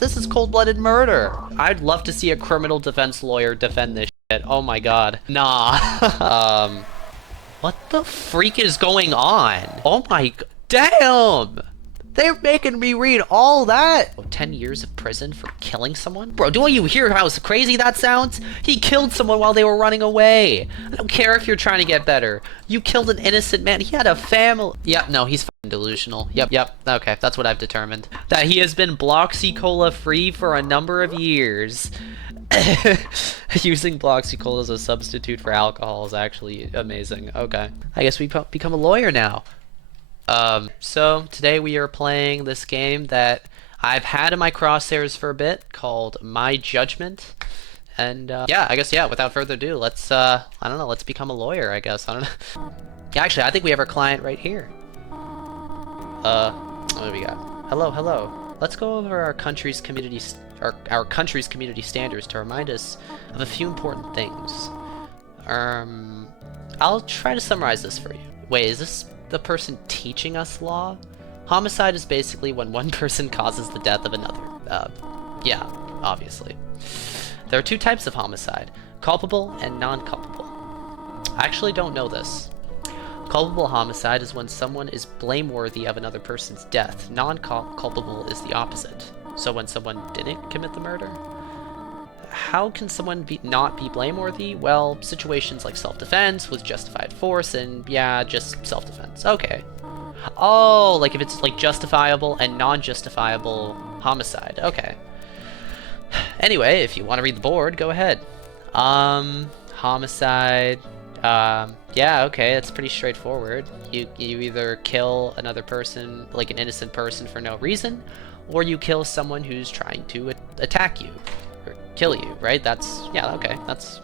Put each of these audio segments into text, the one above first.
This is cold-blooded murder. I'd love to see a criminal defense lawyer defend this shit. Oh my god. Nah. What the freak is going on? Oh my damn! They're making me read all that! 10 years of prison for killing someone? Bro, don't you hear how crazy that sounds? He killed someone while they were running away. I don't care if you're trying to get better. You killed an innocent man. He had a family. Yep, no, he's fucking delusional. Yep. Okay, that's what I've determined. That he has been Bloxy-Cola free for a number of years. Using Bloxy-Cola as a substitute for alcohol is actually amazing. Okay. I guess we become a lawyer now. So today we are playing this game that I've had in my crosshairs for a bit called My Judgment. And, yeah, I guess, yeah, without further ado, let's, I don't know, let's become a lawyer, I guess. I don't know. Yeah, actually, I think we have our client right here. What do we got? Hello. Let's go over our country's community, our country's community standards to remind us of a few important things. I'll try to summarize this for you. Wait, is this the person teaching us law? Homicide is basically when one person causes the death of another. Yeah, obviously. There are two types of homicide, culpable and non-culpable. I actually don't know this. Culpable homicide is when someone is blameworthy of another person's death. Non-culpable is the opposite. So when someone didn't commit the murder? How can someone not be blameworthy? Well, situations like self-defense with justified force and, yeah, just self-defense. Okay. Oh, like if it's like justifiable and non-justifiable homicide. Okay. Anyway, if you want to read the board, go ahead. Homicide. Yeah, okay, that's pretty straightforward. You either kill another person, like an innocent person for no reason, or you kill someone who's trying to attack you. Kill you, right? That's, yeah, okay, that's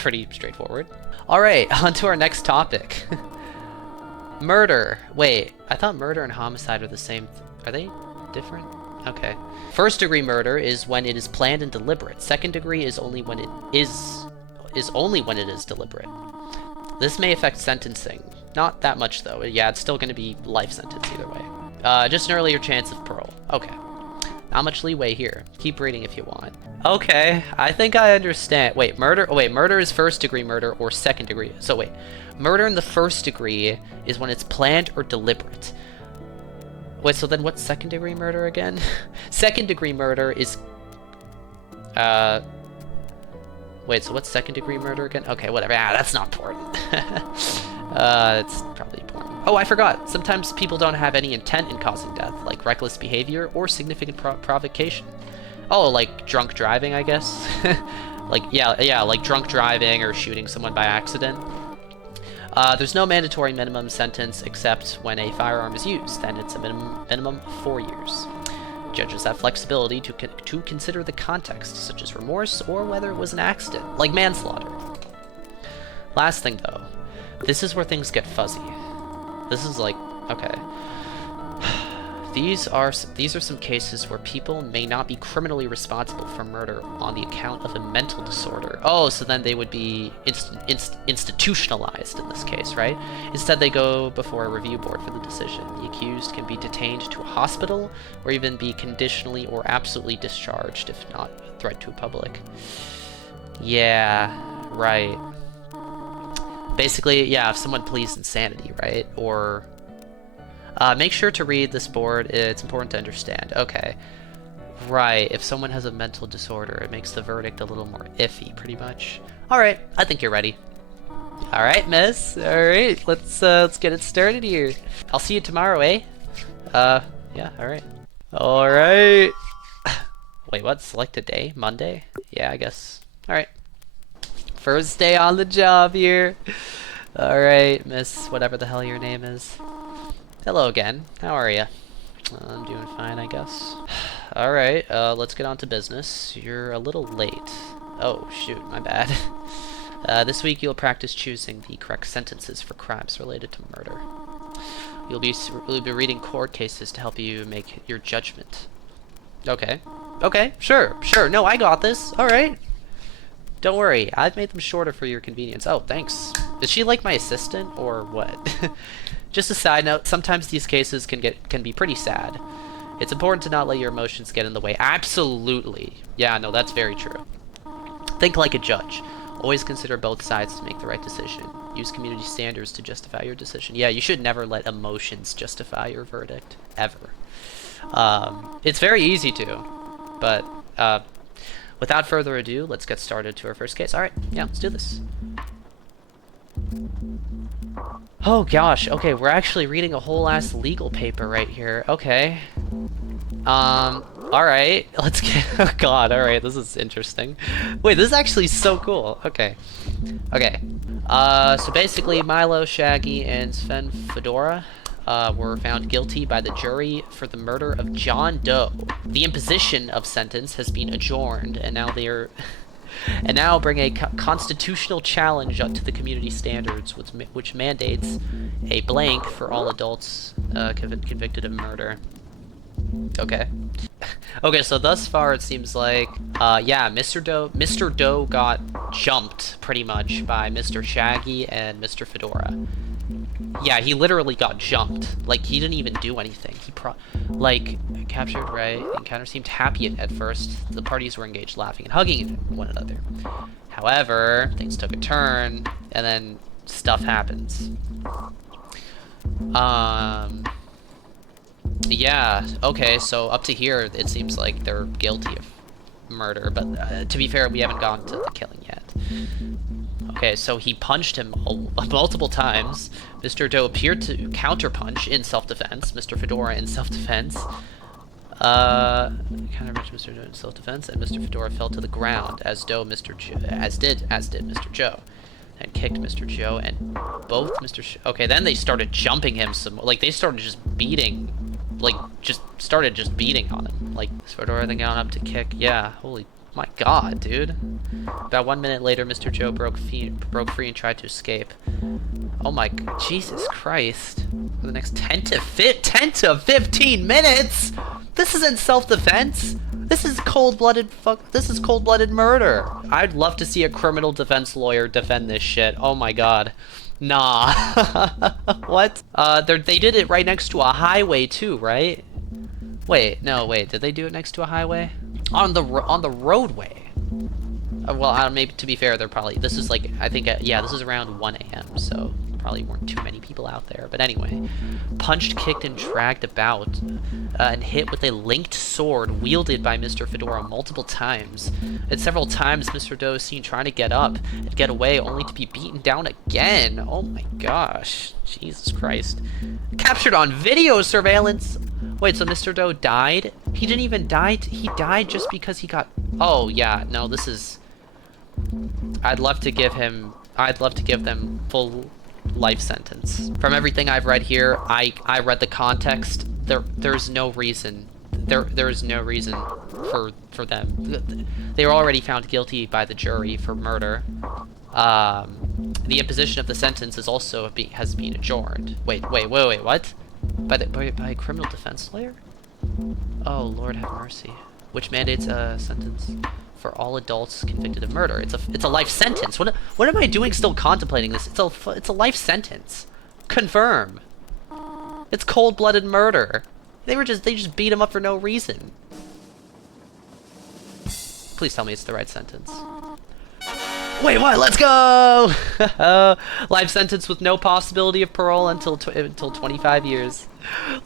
pretty straightforward. Alright, on to our next topic. Murder. Wait, I thought murder and homicide are the same. Are they different? Okay. First degree murder is when it is planned and deliberate. Second degree is only when it is only when it is deliberate. This may affect sentencing. Not that much though. Yeah, it's still going to be life sentence either way. Just an earlier chance of parole. Okay. Not much leeway here. Keep reading if you want. Okay, I think I understand. Wait, murder? Oh, wait, murder is first degree murder or second degree. So wait, murder in the first degree is when it's planned or deliberate. Wait, so then what's second degree murder again? Second degree murder is... Wait, so what's second degree murder again? Okay, whatever. Ah, that's not important. It's probably important. Oh, I forgot. Sometimes people don't have any intent in causing death, like reckless behavior or significant provocation. Oh, like drunk driving, I guess? Like, yeah, like drunk driving or shooting someone by accident. There's no mandatory minimum sentence except when a firearm is used. Then it's a minimum of 4 years. Judges have flexibility to consider the context, such as remorse or whether it was an accident, like manslaughter. Last thing, though. This is where things get fuzzy. This is like, okay. These are some cases where people may not be criminally responsible for murder on the account of a mental disorder. Oh, so then they would be institutionalized in this case, right? Instead, they go before a review board for the decision. The accused can be detained to a hospital or even be conditionally or absolutely discharged if not a threat to the public. Yeah, right. Basically, yeah, if someone pleads insanity, right? Or... make sure to read this board, it's important to understand. Okay. Right, if someone has a mental disorder, it makes the verdict a little more iffy, pretty much. Alright, I think you're ready. Alright, miss. Alright, let's get it started here. I'll see you tomorrow, eh? Yeah, alright. Alright. Wait, what? Select a day? Monday? Yeah, I guess. Alright. First day on the job here. Alright, miss, whatever the hell your name is. Hello again. How are you? I'm doing fine, I guess. Alright, let's get on to business. You're a little late. Oh, shoot, my bad. This week you'll practice choosing the correct sentences for crimes related to murder. You'll be reading court cases to help you make your judgment. Okay. Okay, sure. No, I got this. Alright. Don't worry, I've made them shorter for your convenience. Oh, thanks. Is she like my assistant, or what? Just a side note, sometimes these cases can be pretty sad. It's important to not let your emotions get in the way. Absolutely. Yeah, no, that's very true. Think like a judge. Always consider both sides to make the right decision. Use community standards to justify your decision. Yeah, you should never let emotions justify your verdict. Ever. It's very easy to. But, without further ado, let's get started to our first case. Alright, yeah, let's do this. Oh gosh, okay, we're actually reading a whole ass legal paper right here. Okay. Alright, let's get, oh god, alright, this is interesting. Wait, this is actually so cool. Okay. Okay. So basically Milo, Shaggy, and Sven Fedora were found guilty by the jury for the murder of John Doe. The imposition of sentence has been adjourned, and now they're and now bring a constitutional challenge up to the community standards, which mandates a blank for all adults convicted of murder. Okay. Okay, so thus far it seems like, yeah, Mr. Doe got jumped pretty much by Mr. Shaggy and Mr. Fedora. Yeah, he literally got jumped. Like, he didn't even do anything. Like, captured, right? Encounter seemed happy at first. The parties were engaged, laughing and hugging one another. However, things took a turn, and then stuff happens. Yeah, okay, so up to here, it seems like they're guilty of murder, but to be fair, we haven't gone to the killing yet. Okay, so he punched him multiple times. Mr. Doe appeared to counterpunch in self-defense. Mr. Fedora in self-defense. Counterpunched Mr. Doe in self-defense, and Mr. Fedora fell to the ground as did Mr. Joe, and kicked Mr. Joe and both okay, then they started jumping him some, like they started just beating, just beating on him. Like Fedora then got up to kick. Yeah, holy. My god, dude. About 1 minute later, Mr. Joe broke free and tried to escape. Oh my, Jesus Christ. For the next 10 to 15 minutes? This isn't self-defense. This is cold-blooded murder. I'd love to see a criminal defense lawyer defend this shit. Oh my god. Nah. What? They did it right next to a highway too, right? Wait, no, wait, did they do it next to a highway? On the roadway. Well, maybe to be fair, they're probably, this is like, I think, yeah, this is around 1 a.m., so probably weren't too many people out there. But anyway, punched, kicked, and dragged about, and hit with a linked sword wielded by Mr. Fedora multiple times. And several times, Mr. Doe is seen trying to get up and get away, only to be beaten down again. Oh my gosh, Jesus Christ. Captured on video surveillance. Wait, so Mr. Doe died? He didn't even die. He died just because he got... Oh, yeah. No, this is... I'd love to give them full life sentence. From everything I've read here, I read the context. There's no reason. There's no reason for them. They were already found guilty by the jury for murder. The imposition of the sentence is also has been adjourned. Wait, what? By a criminal defense lawyer? Oh, Lord have mercy. Which mandates a sentence for all adults convicted of murder. It's a life sentence. What am I doing still contemplating this? It's a life sentence. Confirm. It's cold-blooded murder. They just beat him up for no reason. Please tell me it's the right sentence. Wait, what? Let's go! Life sentence with no possibility of parole until 25 years.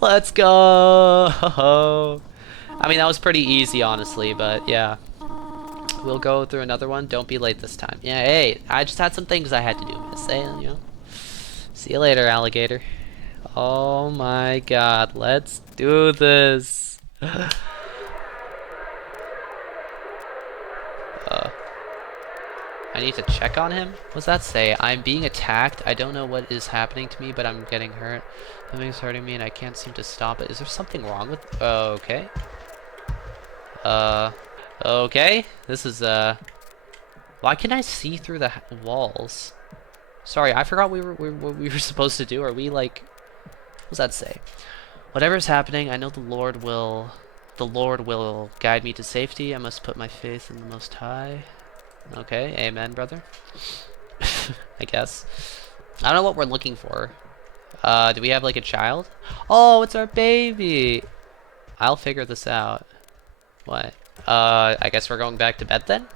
Let's go! I mean, that was pretty easy, honestly, but yeah. We'll go through another one. Don't be late this time. Yeah, hey, I just had some things I had to do, miss. You know. See you later, alligator. Oh my god, let's do this. I need to check on him? What's that say? I'm being attacked. I don't know what is happening to me, but I'm getting hurt. Something's hurting me and I can't seem to stop it. Is there something wrong with... Okay. Okay. This is, why can I see through the walls? Sorry, I forgot what we were supposed to do. Are we, like... What does that say? Whatever's happening, I know the Lord will guide me to safety. I must put my faith in the Most High. Okay, amen, brother. I guess. I don't know what we're looking for. Do we have like a child? Oh, it's our baby. I'll figure this out. What? I guess we're going back to bed then?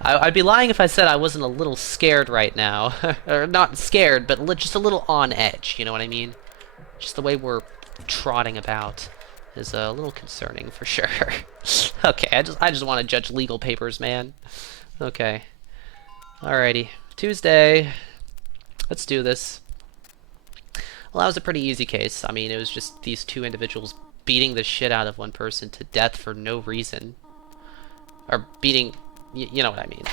I'd be lying if I said I wasn't a little scared right now. Or not scared, but just a little on edge, you know what I mean? Just the way we're trotting about is a little concerning for sure. Okay, I just want to judge legal papers, man. Okay. Alrighty. Tuesday. Let's do this. Well, that was a pretty easy case. I mean, it was just these two individuals beating the shit out of one person to death for no reason. Or beating... You know what I mean.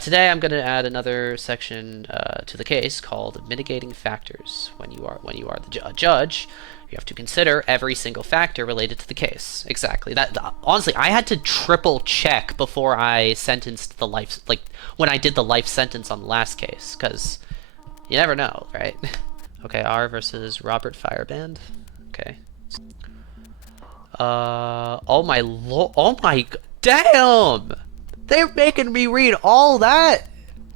Today I'm going to add another section to the case called mitigating factors. When you are the judge, you have to consider every single factor related to the case. Exactly. Honestly, I had to triple check before I sentenced the life, like when I did the life sentence on the last case, because you never know, right? Okay, R versus Robert Fireband. Okay. Oh my, damn! They're making me read all that?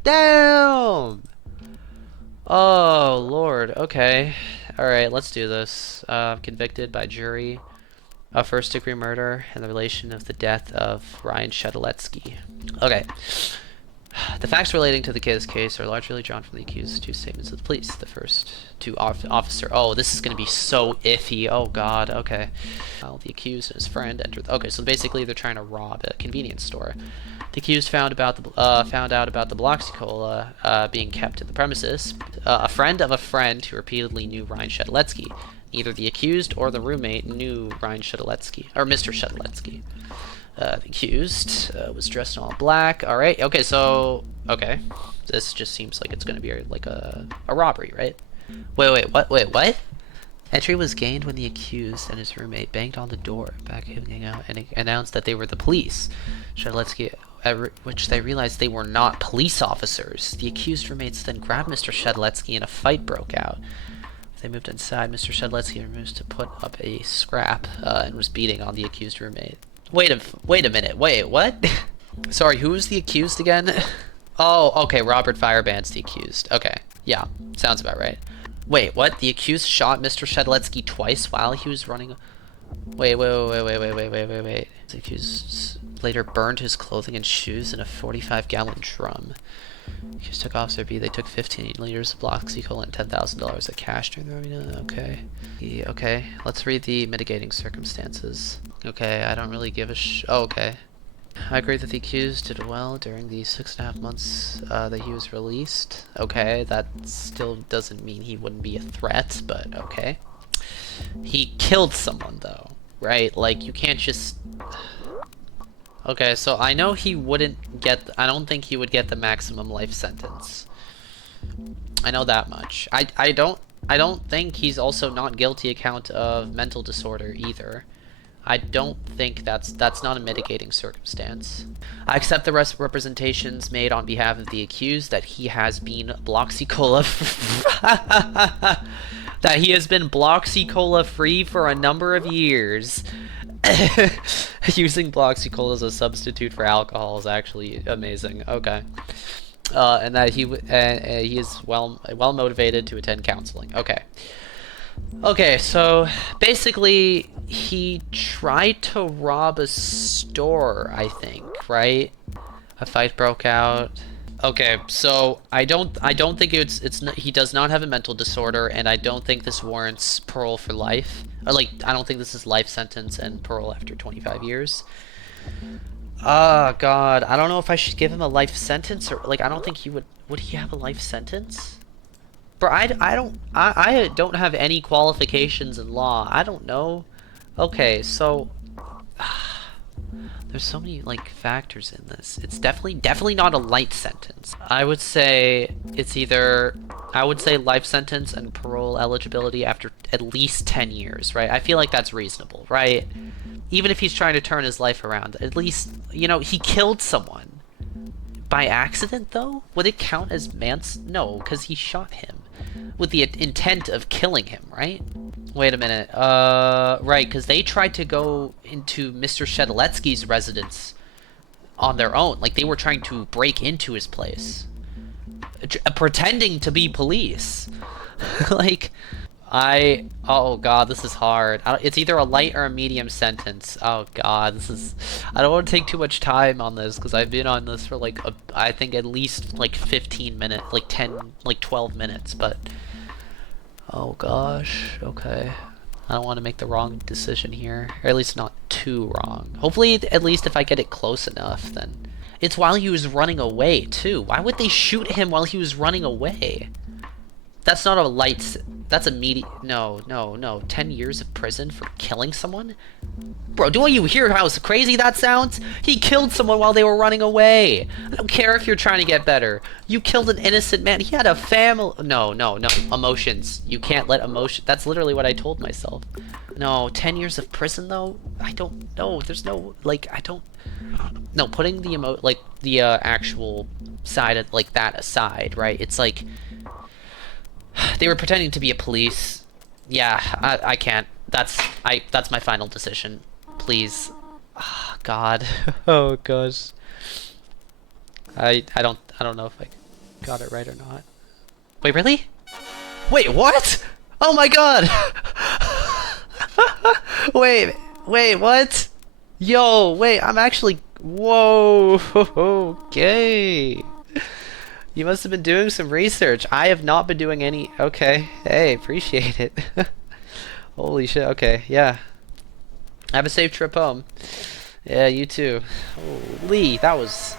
Damn! Oh, Lord. Okay. Alright, let's do this. Convicted by jury of first-degree murder in the relation of the death of Ryan Shedaletsky. Okay. The facts relating to the case are largely drawn from the accused's two statements of the police. The first two officer... Oh, this is going to be so iffy. Oh, God. Okay. Well, the accused and his friend entered... Okay, so basically they're trying to rob a convenience store. The accused found out about the Bloxy Cola being kept in the premises. A friend of a friend who repeatedly knew Ryan Shedaletsky. Neither the accused or the roommate knew Ryan Shedaletsky, or Mr. Shedaletsky. The accused was dressed in all black. All right. Okay. So okay, this just seems like it's going to be like a robbery, right? Wait. What? Entry was gained when the accused and his roommate banged on the door back hanging out and announced that they were the police. Shedaletsky, which they realized they were not police officers. The accused roommates then grabbed Mr. Shedaletsky and a fight broke out. They moved inside. Mr. Shedaletsky refused to put up a scrap and was beating on the accused roommate. Wait a minute. Wait, what? Sorry, who was the accused again? Oh, okay, Robert Fireband's the accused. Okay, yeah, sounds about right. Wait, what? The accused shot Mr. Shedaletsky twice while he was running... Wait. The accused later burned his clothing and shoes in a 45-gallon drum. The accused took Officer B. They took 15 liters of Bloxy Cola and $10,000 of cash during the robbery. Okay. Okay, let's read the mitigating circumstances. Okay, I don't really give a oh, okay. I agree that the accused did well during the 6.5 months that he was released. Okay, that still doesn't mean he wouldn't be a threat, but okay. He killed someone, though, right? Like, you can't just... Okay, so I know he wouldn't get... I don't think he would get the maximum life sentence. I know that much. I don't think he's also not guilty account of mental disorder either. I don't think that's not a mitigating circumstance. I accept the representations made on behalf of the accused that he has been Bloxy Cola that he has been Bloxy Cola free for a number of years. Using Bloxy Cola as a substitute for alcohol is actually amazing. Okay. And that he is well motivated to attend counseling. Okay. Okay, so basically he tried to rob a store, I think, right? A fight broke out. Okay, so I don't think he does not have a mental disorder, and I don't think this warrants parole for life. Or like, I don't think this is life sentence and parole after 25 years. Oh God, I don't know if I should give him a life sentence or like I don't think he would he have a life sentence? Bro, I don't have any qualifications in law. I don't know. Okay, so there's so many like factors in this. It's definitely not a light sentence. I would say it's either life sentence and parole eligibility after at least 10 years, right? I feel like that's reasonable, right? Even if he's trying to turn his life around, at least, you know, he killed someone. By accident, though? Would it count as No, because he shot him. With the intent of killing him, right? Wait a minute. Right, because they tried to go into Mr. Shedaletsky's residence on their own. Like, they were trying to break into his place. Pretending to be police. Like, Oh god, this is hard. It's either a light or a medium sentence. Oh god, this is... I don't want to take too much time on this, because I've been on this for like, I think at least like 15 minutes, like 10, like 12 minutes, but... Oh gosh, okay. I don't want to make the wrong decision here, or at least not too wrong. Hopefully, at least if I get it close enough, then... It's while he was running away, too. Why would they shoot him while he was running away? That's not a light... That's a no. 10 years of prison for killing someone? Bro, don't you hear how crazy that sounds? He killed someone while they were running away. I don't care if you're trying to get better. You killed an innocent man. He had a family... No. Emotions. You can't let emotion... That's literally what I told myself. No, 10 years of prison, though? I don't know. There's no... Like, I don't... No, putting the the actual side of, like, that aside, right? It's like... They were pretending to be a police. Yeah, I can't. That's my final decision. Please. Oh, God. Oh gosh. I don't know if I got it right or not. Wait, really? Wait, what? Oh my god! Wait, what? Yo, wait, I'm actually... Whoa, okay. You must have been doing some research. I have not been doing any... Okay. Hey, appreciate it. Holy shit. Okay, yeah. Have a safe trip home. Yeah, you too. Holy, that was...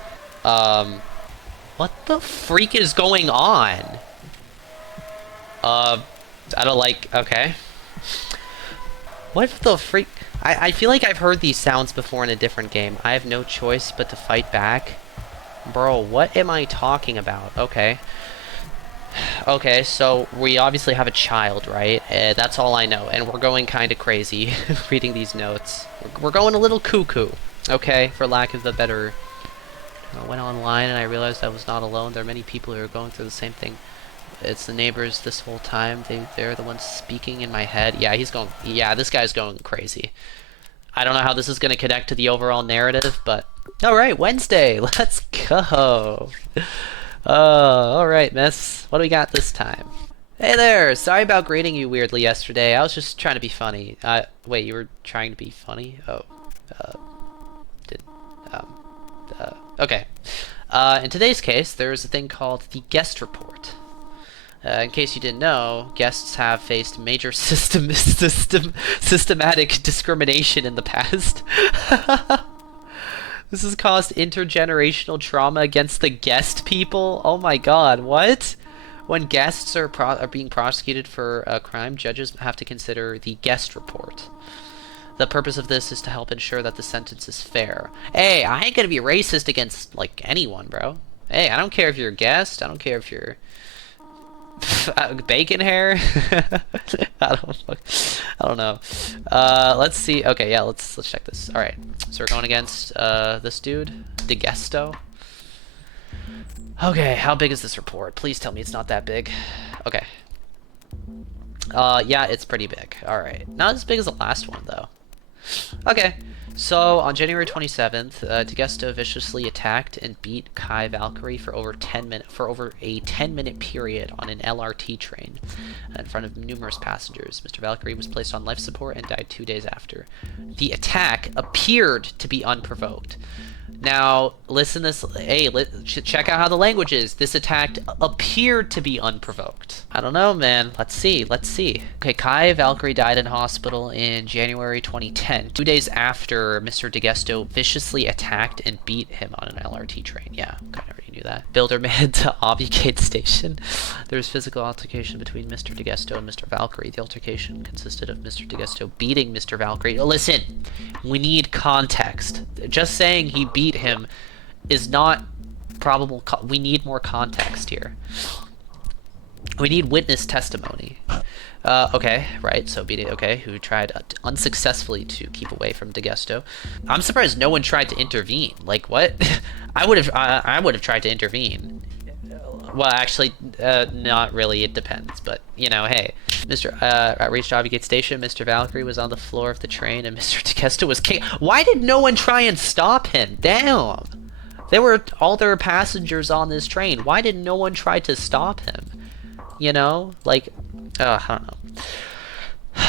What the freak is going on? I don't like... Okay. What the freak... I feel like I've heard these sounds before in a different game. I have no choice but to fight back. Bro, what am I talking about? Okay. Okay, so we obviously have a child, right? That's all I know. And we're going kind of crazy reading these notes. We're going a little cuckoo, okay? For lack of a better... I went online and I realized I was not alone. There are many people who are going through the same thing. It's the neighbors this whole time. They're the ones speaking in my head. Yeah, he's going... Yeah, this guy's going crazy. I don't know how this is going to connect to the overall narrative, but... Alright, Wednesday! Let's go! Alright, miss. What do we got this time? Hey there! Sorry about grading you weirdly yesterday. I was just trying to be funny. Wait, you were trying to be funny? Oh. Okay. In today's case, there's a thing called the guest report. In case you didn't know, guests have faced major systematic discrimination in the past. This has caused intergenerational trauma against the guest people. Oh my god, what? When guests are being prosecuted for a crime, judges have to consider the guest report. The purpose of this is to help ensure that the sentence is fair. Hey, I ain't gonna be racist against, like, anyone, bro. Hey, I don't care if you're a guest. I don't care if you're... bacon hair? I don't know. Let's see. Okay, yeah, let's check this. Alright, so we're going against this dude, DeGesto. Okay, how big is this report? Please tell me it's not that big. Okay. Yeah, it's pretty big. Alright. Not as big as the last one, though. Okay. So, on January 27th, DeGesto viciously attacked and beat Kai Valkyrie for over a 10-minute period on an LRT train in front of numerous passengers. Mr. Valkyrie was placed on life support and died 2 days after. The attack appeared to be unprovoked. Now, listen this. Hey, check out how the language is. This attack appeared to be unprovoked. I don't know, man. Let's see. Okay, Kai Valkyrie died in hospital in January 2010, 2 days after Mr. DeGesto viciously attacked and beat him on an LRT train. Yeah, kind of already knew that. Builder man to obfuscate station. There was physical altercation between Mr. DeGesto and Mr. Valkyrie. The altercation consisted of Mr. DeGesto beating Mr. Valkyrie. Listen, we need context. Just saying he beat him is not probable. We need more context here. We need witness testimony. Okay, right, so beating, okay, who tried unsuccessfully to keep away from DeGesto. I'm surprised no one tried to intervene. Like, what? I would have tried to intervene. Well, actually, not really, it depends, but, you know, hey. Reached Obfuscate Station, Mr. Valkyrie was on the floor of the train, and Mr. DeGesto was Why did no one try and stop him? Damn! There were other passengers on this train. Why did no one try to stop him? You know? Like, I don't know.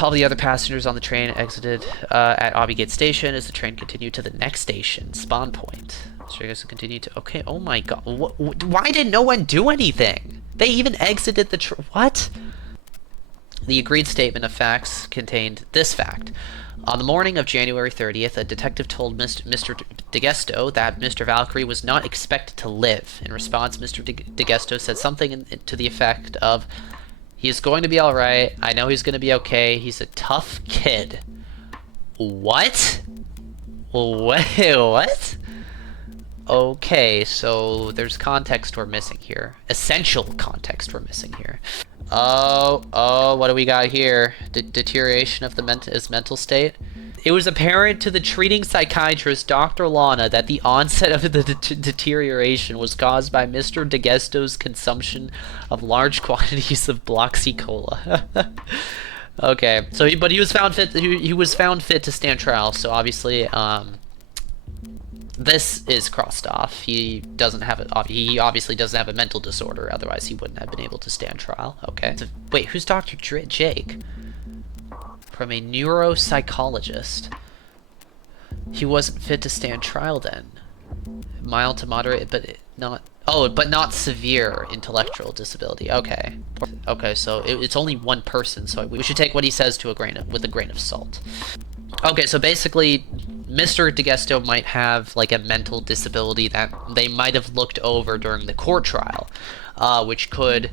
All the other passengers on the train exited at Obligate Station as the train continued to the next station, Spawn Point. So you guys continue to... Okay, oh my god. Why did no one do anything? They even exited the what? The agreed statement of facts contained this fact. On the morning of January 30th, a detective told Mr. DeGesto that Mr. Valkyrie was not expected to live. In response, Mr. DeGesto said something to the effect of, "He's going to be alright. I know he's going to be okay. He's a tough kid." What? Wait, what? Okay, so there's context we're missing here. Essential context we're missing here. Oh, what do we got here? Deterioration of his mental state? It was apparent to the treating psychiatrist, Dr. Lana, that the onset of the deterioration was caused by Mr. DeGesto's consumption of large quantities of Bloxy Cola. Okay, so but he was found fit. He was found fit to stand trial. So obviously, this is crossed off. He doesn't have it. He obviously doesn't have a mental disorder. Otherwise, he wouldn't have been able to stand trial. Okay. So, wait, who's Dr. Jake? From a neuropsychologist. He wasn't fit to stand trial then. Mild to moderate, but not. Oh, but not severe intellectual disability. Okay. Okay, so it's only one person, so we should take what he says with a grain of salt. Okay, so basically, Mr. DeGesto might have like a mental disability that they might have looked over during the court trial, which could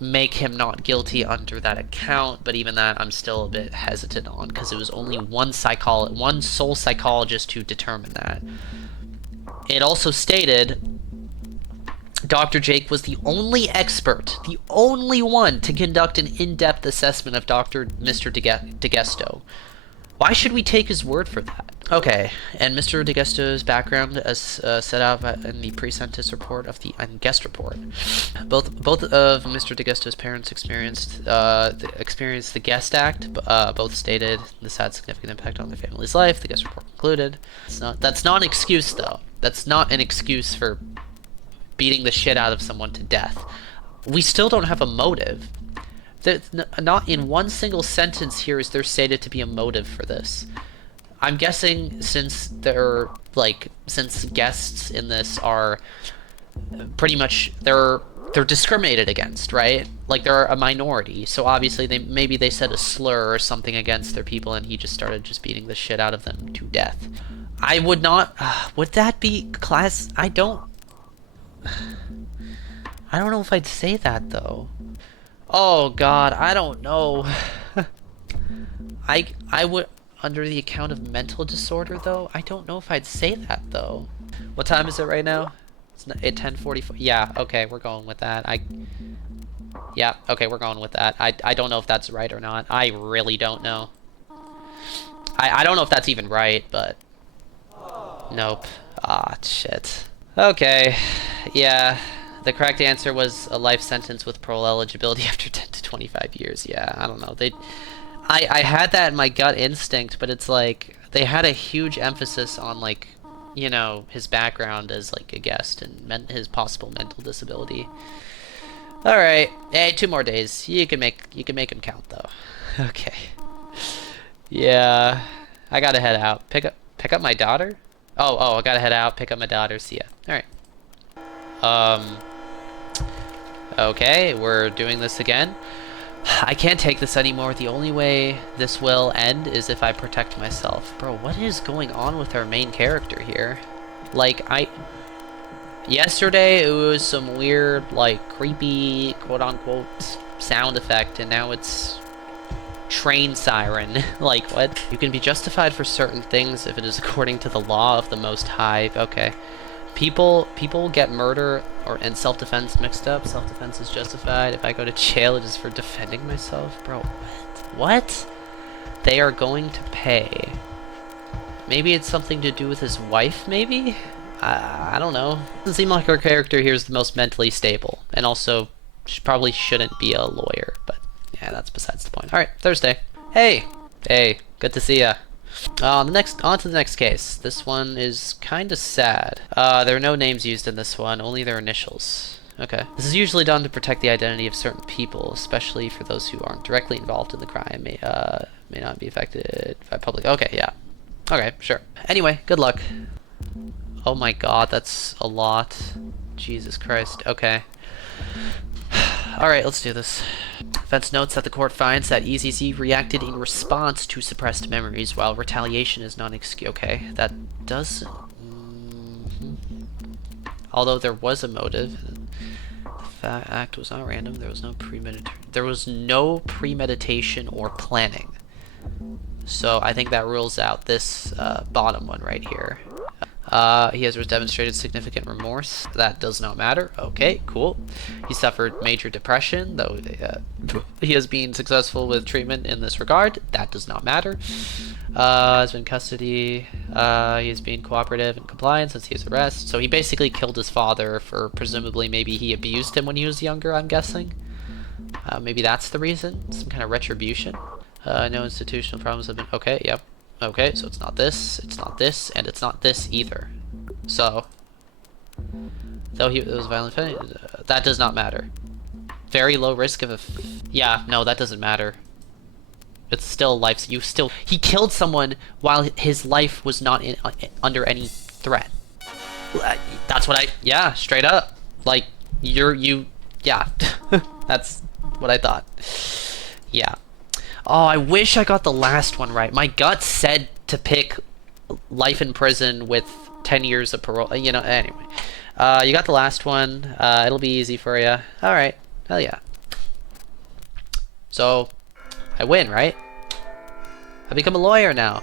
make him not guilty under that account. But even that, I'm still a bit hesitant on, because it was only one sole psychologist who determined that. It also stated Dr. Jake was the only expert, the only one to conduct an in-depth assessment of Mr. DeGesto. Why should we take his word for that? Okay, and Mr. DeGesto's background as set out in the pre-sentence report of the guest report. Both of Mr. DeGesto's parents experienced the Guest Act. Both stated this had significant impact on their family's life. The guest report concluded. That's not an excuse, though. That's not an excuse for beating the shit out of someone to death. We still don't have a motive. Not in one single sentence here is there stated to be a motive for this. I'm guessing since guests in this are pretty much they're discriminated against, right? Like they're a minority, so obviously maybe they said a slur or something against their people, and he just started beating the shit out of them to death. I would not. Would that be class? I don't know if I'd say that though. Oh god, I don't know. I would, under the account of mental disorder though, I don't know if I'd say that though. What time is it right now? It's at 10:44. Yeah, okay, we're going with that. Yeah, okay, we're going with that. I don't know if that's right or not. I really don't know. I don't know if that's even right, but nope. Ah, shit. Okay, yeah. The correct answer was a life sentence with parole eligibility after 10 to 25 years. Yeah, I don't know. I had that in my gut instinct, but it's like they had a huge emphasis on like, you know, his background as like a guest and his possible mental disability. All right, hey, 2 more days. You can make him count though. Okay. Yeah, I gotta head out. Pick up my daughter. Oh, I gotta head out. Pick up my daughter. See ya. All right. Okay, we're doing this again. I can't take this anymore. The only way this will end is if I protect myself. Bro, what is going on with our main character here? Like, yesterday it was some weird, like, creepy, quote-unquote, sound effect, and now it's train siren. Like, what? You can be justified for certain things if it is according to the law of the Most High. Okay. People get murder and self-defense mixed up. Self-defense is justified. If I go to jail, it is for defending myself. Bro, what? They are going to pay. Maybe it's something to do with his wife, maybe? I don't know. Doesn't seem like our character here is the most mentally stable. And also, probably shouldn't be a lawyer. But, yeah, that's besides the point. Alright, Thursday. Hey! Hey, good to see ya. On to the next case. This one is kind of sad. There are no names used in this one, only their initials. Okay. This is usually done to protect the identity of certain people, especially for those who aren't directly involved in the crime. May not be affected by public. Okay, yeah. Okay, sure. Anyway, good luck. Oh my god, that's a lot. Jesus Christ. Okay. Alright, let's do this. Defense notes that the court finds that EZZ reacted in response to suppressed memories, while retaliation is not excuse. Okay, that does. Although there was a motive, the act was not random. There was no premeditation or planning. So I think that rules out this bottom one right here. He has demonstrated significant remorse. That does not matter. Okay, cool. He suffered major depression, though he has been successful with treatment in this regard. That does not matter. Has been in custody. He has been cooperative and compliant since his arrest. So he basically killed his father for presumably maybe he abused him when he was younger, I'm guessing. Maybe that's the reason. Some kind of retribution. No institutional problems have been... Okay, yep. Okay, so it's not this, and it's not this either. So, though it was violent, that does not matter. Very low risk of a... Yeah, no, that doesn't matter. It's still life. He killed someone while his life was not under any threat. That's what yeah, straight up. Like, yeah. That's what I thought. Yeah. Oh, I wish I got the last one right. My gut said to pick life in prison with 10 years of parole. You know, anyway. You got the last one. It'll be easy for you. Alright. Hell yeah. So, I win, right? I become a lawyer now.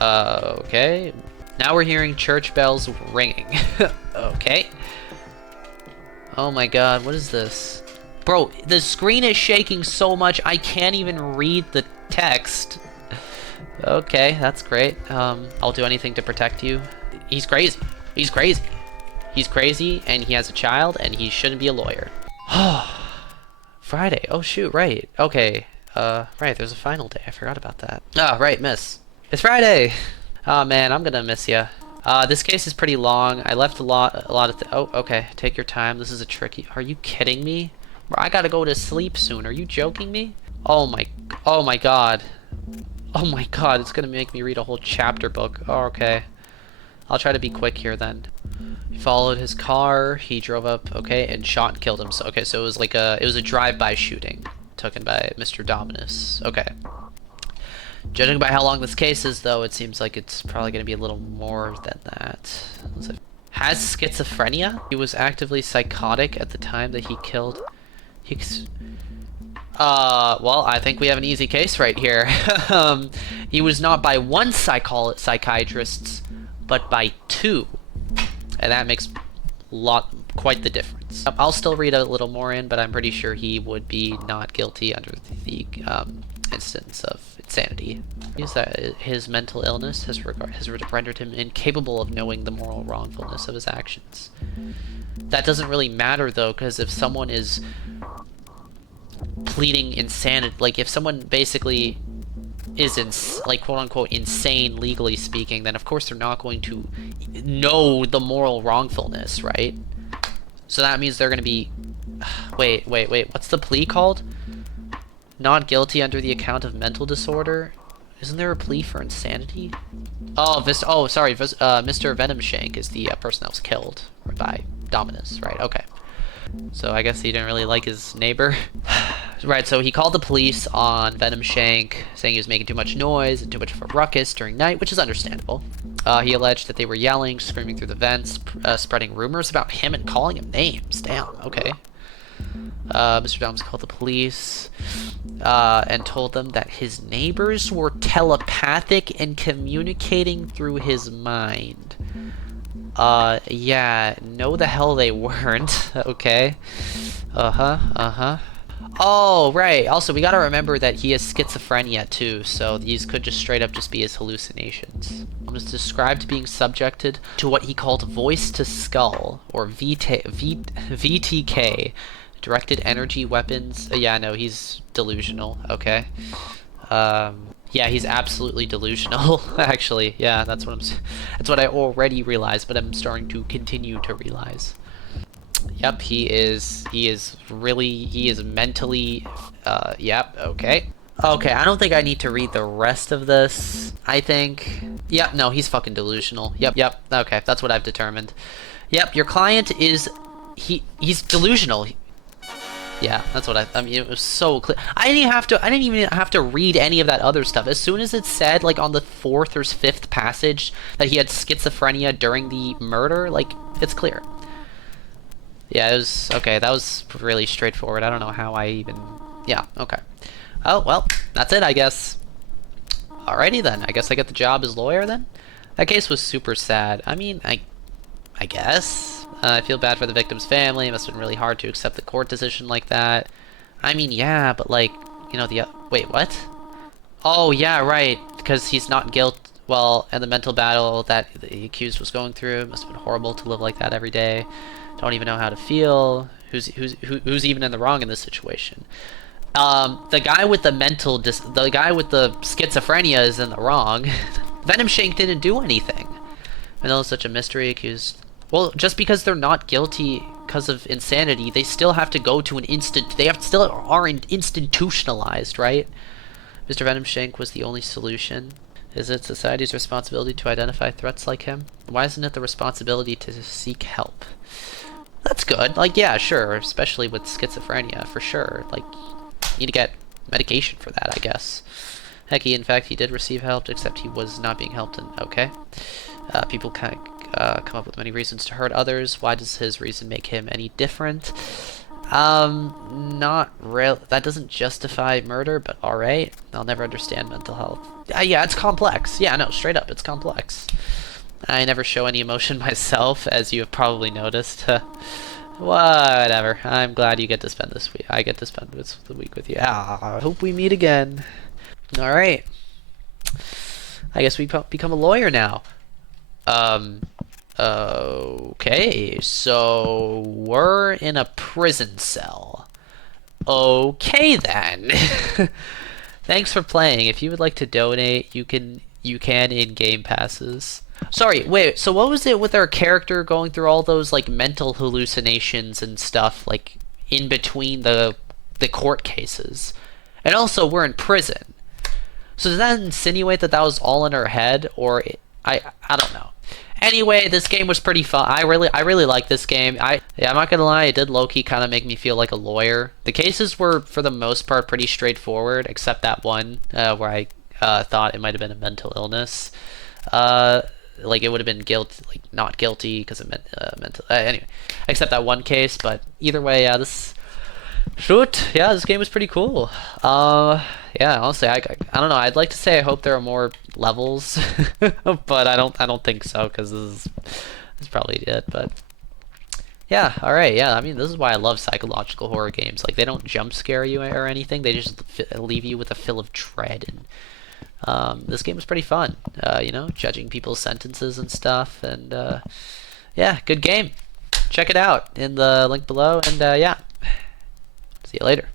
Okay. Now we're hearing church bells ringing. Okay. Oh my god, what is this? Bro, the screen is shaking so much I can't even read the text. Okay, that's great. I'll do anything to protect you. He's crazy. He's crazy. He's crazy, and he has a child, and he shouldn't be a lawyer. Friday. Oh, shoot, right. Okay. Right, there's a final day. I forgot about that. Ah, right, miss. It's Friday! Oh, man, I'm gonna miss ya. This case is pretty long. I left a lot of oh, okay. Take your time. This is a tricky... Are you kidding me? I gotta go to sleep soon. Are you joking me? Oh my god. Oh my god, it's gonna make me read a whole chapter book. Oh, okay. I'll try to be quick here then. He followed his car, he drove up, okay, and shot and killed him. So, okay, so it was like it was a drive-by shooting taken by Mr. Dominus. Okay. Judging by how long this case is, though, it seems like it's probably gonna be a little more than that. Has schizophrenia? He was actively psychotic at the time that he killed... well, I think we have an easy case right here. He was not by one psychiatrist, but by two. And that makes quite the difference. I'll still read a little more in, but I'm pretty sure he would be not guilty under the instance of insanity. Is that his mental illness has rendered him incapable of knowing the moral wrongfulness of his actions. That doesn't really matter, though, because if someone is pleading insanity, like if someone basically is like quote-unquote insane legally speaking, then of course they're not going to know the moral wrongfulness, right? So that means they're going to be... Wait, what's the plea called? Not guilty under the account of mental disorder? Isn't there a plea for insanity? Oh, sorry, Mr. Venomshank is the person that was killed by Dominus, right? Okay. So I guess he didn't really like his neighbor. Right, so he called the police on Venomshank, saying he was making too much noise and too much of a ruckus during night, which is understandable. He alleged that they were yelling, screaming through the vents, spreading rumors about him and calling him names. Damn, okay. Mr. Doms called the police and told them that his neighbors were telepathic and communicating through his mind. Yeah, no the hell they weren't. Okay. Oh, right. Also, we gotta remember that he has schizophrenia, too, so these could just straight up just be his hallucinations. He was described being subjected to what he called voice-to-skull, or VTK, directed energy weapons. Yeah, no, he's delusional. Okay. Yeah, he's absolutely delusional, actually. Yeah, that's what I already realized, but I'm starting to continue to realize. Yep, he is mentally, yep, okay. Okay, I don't think I need to read the rest of this, I think. Yep, no, he's fucking delusional. Yep, okay, that's what I've determined. Yep, your client is, he's delusional. Yeah, that's what I mean, it was so clear. I didn't even have to read any of that other stuff. As soon as it said, like, on the 4th or 5th passage that he had schizophrenia during the murder, like, it's clear. Yeah, it was, okay, that was really straightforward. I don't know how I even, yeah, okay. Oh, well, that's it, I guess. Alrighty then, I guess I get the job as lawyer then? That case was super sad. I mean, I guess. I feel bad for the victim's family. It must have been really hard to accept the court decision like that. I mean, yeah, but like, you know, wait, what? Oh, yeah, right, because he's not well, and the mental battle that the accused was going through, it must have been horrible to live like that every day. Don't even know how to feel. Who's even in the wrong in this situation? The guy with the the guy with the schizophrenia is in the wrong. Venom Shank didn't do anything. Manila's such a mystery, accused. Well, just because they're not guilty because of insanity, they still have to go to an still are institutionalized, right? Mr. Venom Shank was the only solution. Is it society's responsibility to identify threats like him? Why isn't it the responsibility to seek help? That's good. Like, yeah, sure. Especially with schizophrenia, for sure. Like, you need to get medication for that, I guess. Heck, in fact, he did receive help, except he was not being helped, and okay. People kind of come up with many reasons to hurt others. Why does his reason make him any different? Not real. That doesn't justify murder, but alright. I'll never understand mental health. Yeah, it's complex. Yeah, no, straight up, it's complex. I never show any emotion myself, as you have probably noticed. Whatever. I'm glad you get to spend this week. I get to spend the week with you. I hope we meet again. Alright. I guess we become a lawyer now. Okay, so we're in a prison cell. Okay then. Thanks for playing. If you would like to donate, you can in game passes. Sorry, wait, so what was it with our character going through all those like mental hallucinations and stuff like in between the court cases? And also we're in prison. So does that insinuate that was all in her head, or I don't know. Anyway, this game was pretty fun. I really like this game. I'm not gonna lie, it did low-key kind of make me feel like a lawyer. The cases were, for the most part, pretty straightforward, except that one where I thought it might have been a mental illness. Like it would have been like not guilty because it meant mental. Anyway, except that one case. But either way, yeah, this game was pretty cool. Yeah, honestly, I don't know. I'd like to say I hope there are more levels, but I don't think so because this is probably it. But yeah, all right, yeah. I mean, this is why I love psychological horror games. Like they don't jump scare you or anything. They just leave you with a feel of dread. And this game was pretty fun. You know, judging people's sentences and stuff. And yeah, good game. Check it out in the link below. And yeah, see you later.